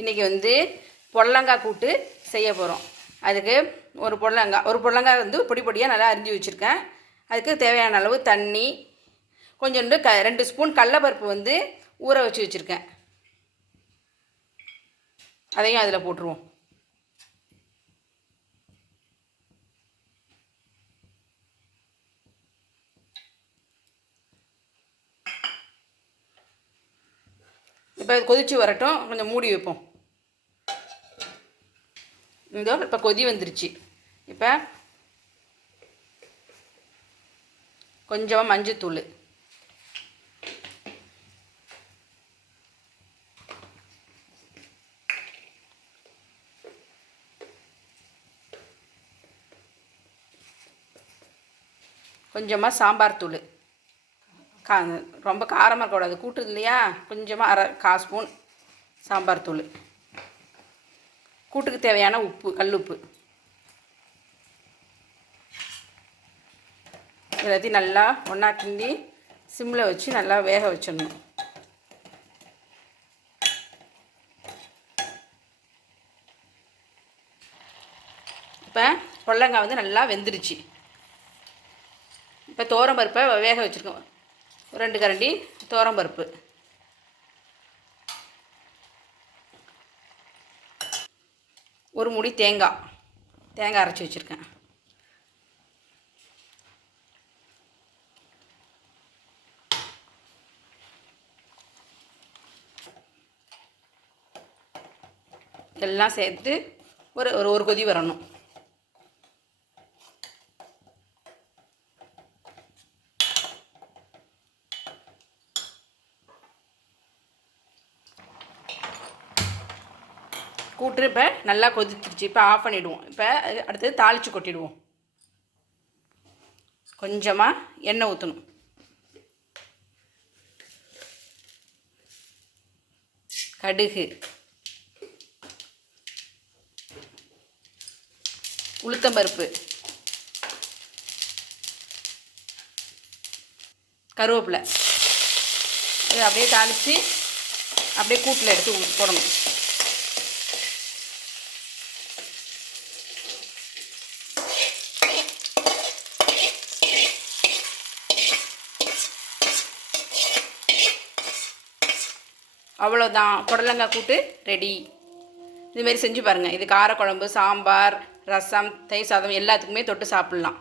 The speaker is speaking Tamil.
இன்றைக்கி வந்து புடலங்காய் கூட்டு செய்ய போகிறோம். அதுக்கு ஒரு புடலங்காய் வந்து பொடி பொடியாக நல்லா அரிஞ்சு வச்சுருக்கேன். அதுக்கு தேவையான அளவு தண்ணி, கொஞ்சோண்டு 2 ஸ்பூன் கடலைப்பருப்பு வந்து ஊற வச்சு வச்சுருக்கேன். அதையும் அதில் போட்டுருவோம். இப்போ கொதித்து வரட்டும், கொஞ்சம் மூடி வைப்போம். இப்போ கொதி வந்துருச்சு. இப்போ கொஞ்சமாக மஞ்சத்தூள், கொஞ்சமாக சாம்பார் தூள், ரொம்ப காரமாக இருக்கக்கூடாது, கூட்டு இல்லையா, கொஞ்சமாக 1/4 ஸ்பூன் சாம்பார் தூள், கூட்டுக்கு தேவையான உப்பு, கல்லுப்பு, எல்லாத்தையும் நல்லா ஒன்றா கிண்டி சிம்மில் வச்சு நல்லா வேக வச்சிடணும். இப்போ புடலங்காய் வந்து நல்லா வெந்துருச்சு. இப்போ துவரம்பருப்பை வேக வச்சுருக்கோம். 2 கரண்டி துவரம்பருப்பு, ஒரு மூடி தேங்காய் அரைச்சி வச்சுருக்கேன். எல்லாம் சேர்த்து ஒரு கொதி வரணும். கூட்டு இப்போ நல்லா கொதிச்சிருச்சு. இப்போ ஆஃப் பண்ணிவிடுவோம். இப்போ அடுத்தது தாளித்து கொட்டிடுவோம். கொஞ்சமாக எண்ணெய் ஊற்றணும். கடுகு, உளுத்தம்பருப்பு, கருவேப்பிலை, இது அப்படியே தாளித்து அப்படியே கூட்டில் எடுத்து போடணும். அவ்வளோதான், புடலங்காய் கூட்டு ரெடி. இதுமாரி செஞ்சு பாருங்கள். இது காரக்குழம்பு, சாம்பார், ரசம், தயிர் சாதம் எல்லாத்துக்குமே தொட்டு சாப்பிட்லாம்.